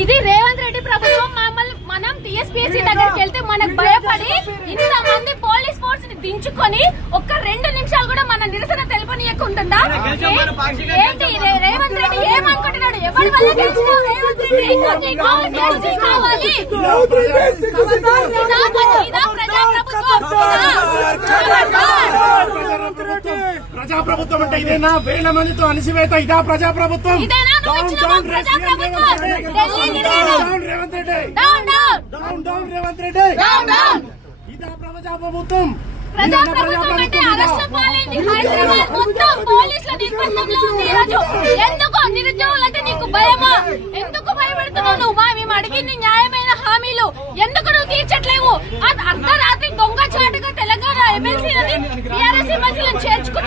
ఇది రేవంత్ రెడ్డి ప్రభుత్వం. మమ్మల్ని మనం టీఎస్పీఎస్సీ దగ్గరికి వెళ్తే మనకు భయపడి ఇంత మంది పోలీస్ ఫోర్స్ని దించుకొని ఒక్క రెండు నిమిషాలు కూడా మన నిరసన తెలుపనీయకుంటుందా? ఏంటి రేవంత్ రెడ్డి ఏమనుకుంటున్నాడు? ఎవరి వల్ల రేవంత్ రెడ్డి కావాలి. ప్రజాప్రభుత్వం? ప్రజాప్రభుత్వం. అంటే ఇదేనా? వేల మందితో అణిసివేత ఇదా ప్రజాప్రభుత్వం? డౌన్ ఇచ్చిన డౌన్ ప్రజాప్రభుత్వం? Delhi నిరేనా? Down Revanth Reddy. Down down down down Revanth Reddy. Down down ఇదా ప్రజాప్రభుత్వం. ప్రజాప్రభుత్వం అంటే అరెస్ట్ పాలైంది. హైదరాబాద్ మొత్తం పోలీసుల నిర్బంధంలో ఉంది. ఈరోజు ఎందుకు నీకు భయమా? ఎందుకు భయపడుతున్నావు నువ్వు? మా మేము అడిగింది న్యాయమైన హామీలు. ఎందుకు నువ్వు తీర్చట్లేవు? అర్ధ- అర్ధరాత్రి దొంగ చాటుగా తెలంగాణ టీఆర్ఎస్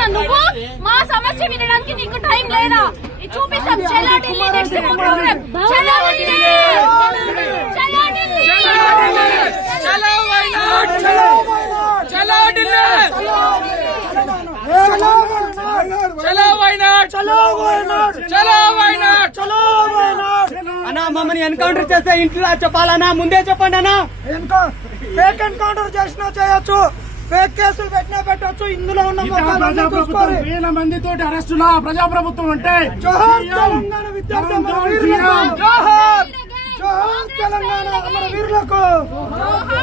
నువ్వు మా సమస్య వినడానికి నీకు టైం లేదా? చూపిస్తాం. ఢిల్లీ నెక్స్ట్ ప్రోగ్రామ్ ఢిల్లీ ఢిల్లీ ఢిల్లీ అన్నా మమ్మల్ని ఎన్కౌంటర్ చేస్తే ఇంట్లో చెప్పాలన్నా ముందే చెప్పండి అన్నా. ఫేక్ ఎన్కౌంటర్ చేసినా చేయొచ్చు. ఫేక్ కేసులు పెట్టినా పెట్టొచ్చు ఇందులో ఉన్న ప్రజాప్రభుత్వం వేల మందితో అరెస్టులా ప్రజాప్రభుత్వం అంటే? జోహార్ తెలంగాణ విద్యార్థి డౌన్ అమర డౌన్ వీరులకు. సీఎం. జోహార్ జోహార్ తెలంగాణ అమర వీరులకు. జోహార్ జోహార్